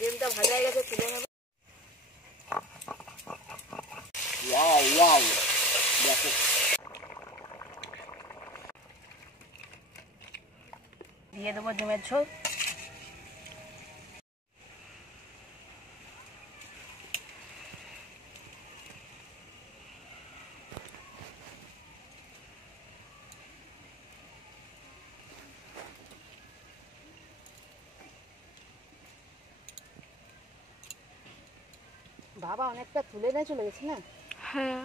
ডিমটা ভাজা হয়ে গেছে, তুলে নেব। ওয়াও ওয়াও, দেখো দিয়ে দেবো ডিমের ঝোল। বাবা অনেকটা তুলে নিয়ে চলে গেছে না? হ্যাঁ।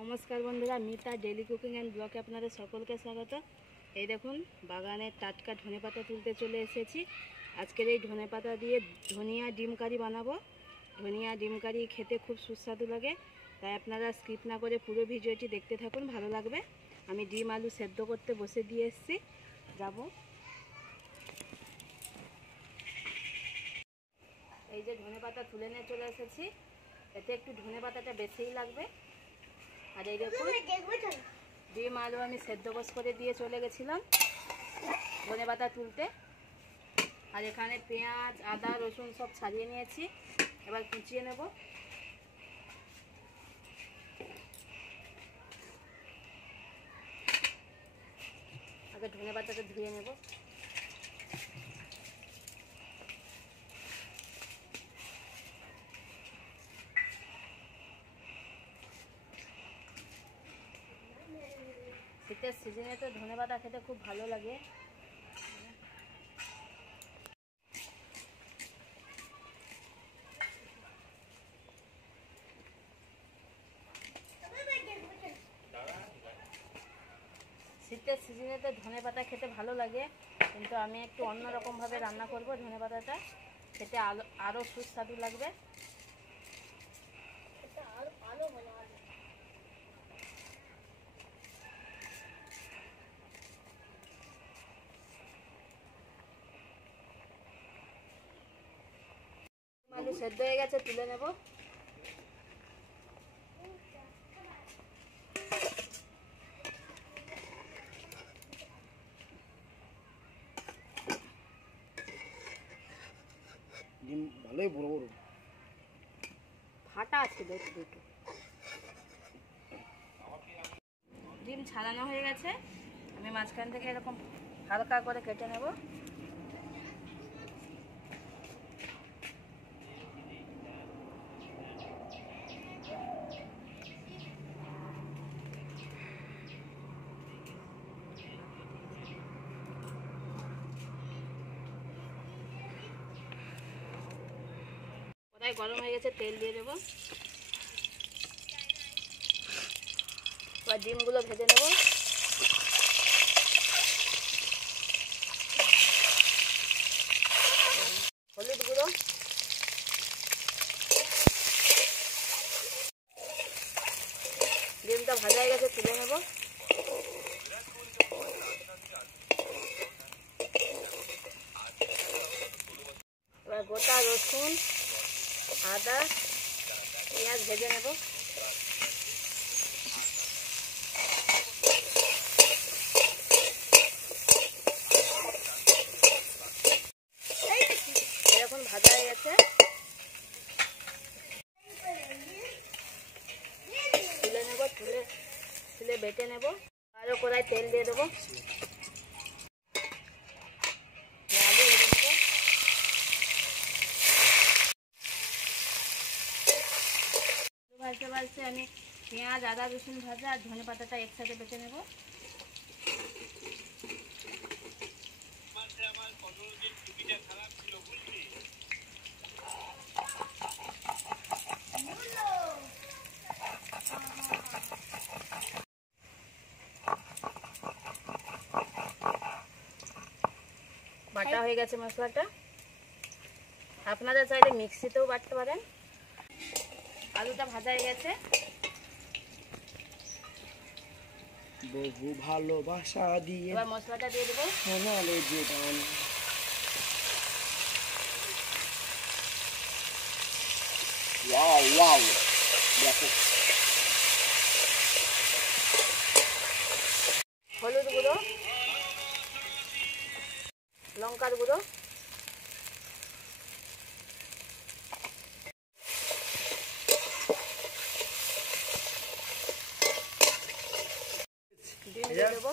নমস্কার বন্ধুরা, মিতা ডেইলি কুকিং অ্যান্ড ব্লগে আপনাদের সকলকে স্বাগত। এই দেখুন বাগানের টাটকা ধনেপাতা তুলতে চলে এসেছি। আজকের এই ধনেপাতা দিয়ে ধনিয়া ডিম কারি বানাবো। ধনিয়া ডিম কারি খেতে খুব সুস্বাদু লাগে, তাই আপনারা স্কিপ না করে পুরো ভিডিওটি দেখতে থাকুন, ভালো লাগবে। আমি ডিম আলু সেদ্ধ করতে বসে দিয়ে এসেছি, যাব। এই যে ধনেপাতা তুলে নিয়ে চলে এসেছি, এতে একটু ধনেপাতাটা বেশিই লাগবে। আর এই দেখুন ডিম আলু আমি সেদ্ধ করে দিয়ে চলে গেছিলাম ধনেপাতা তুলতে। আর এখানে পেঁয়াজ আদা রসুন সব ছাড়িয়ে নিয়েছি, এবার কুচিয়ে নেব। আগে ধনেপাতাটা ধুয়ে নেব। শীতের সিজনে তো ধনেপাতা খেতে খুব ভালো লাগে। শীতের সিজনে তো ধনেপাতা খেতে ভালো লাগে, কিন্তু আমি একটু অন্যরকমভাবে রান্না করব। ধনেপাতাটা খেতে আরও সুস্বাদু লাগবে। আলু সেদ্ধ হয়ে গেছে, তুলে নেব। ডিম ভালোই বড় বড় ফাটা আছে দুটো। ডিম ছাড়ানো হয়ে গেছে, আমি মাঝখান থেকে এরকম হালকা করে কেটে নেব। কড়াই গরম হয়ে গেছে, তেল দিয়ে দেবো। এবার ডিমগুলো ভেজে নেব। হলুদ গুঁড়ো, ডিমটা ভাজা হয়ে গেছে, তুলে নেব। এবার গোটা রসুন আদা পেঁয়াজ ভেজে নেব। এরকম ভাজা হয়ে গেছে, তুলে নেব। তুলে বেটে নেব। আরও কড়াই তেল দিয়ে দেবো, আলু ভেজে নেব। ভাজতে ভাজতে আমি পেঁয়াজ আদা রসুন ভাজা আর ধনে পাতাটা একসাথে বেটে নেব। বাটা হয়ে গেছে মশলাটা, আপনারা চাইলে মিক্সিতেও বাটতে পারেন। আলুটা ভাজা হয়ে গেছে, বহু ভালোবাসা দিয়ে এবার মশলাটা দিয়ে দেবো। সোনালে জীবন ওয়াও ওয়াও দেখো হলুদ গুঁড়ো, লঙ্কার গুঁড়ো, ডিম দিয়ে দেবো,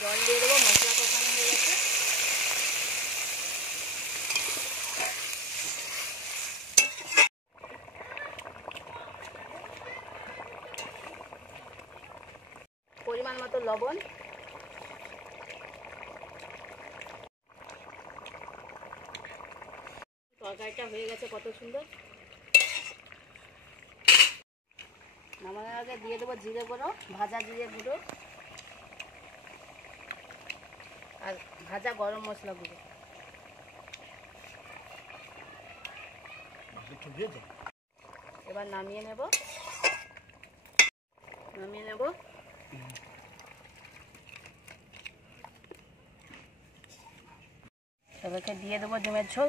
জল দিয়ে দেবো। মশলা কষানো হয়ে গেছে। পরিমাণ মতো লবণ, তরকারিটা হয়ে গেছে কত সুন্দর। নামানোর আগে দিয়ে দেবো জিরে গুঁড়ো, ভাজা জিরে গুঁড়ো আর ভাজা গরম মশলা গুঁড়ো। এবার নামিয়ে নেব। সবাইকে দিয়ে দেবো ডিমের ঝোল।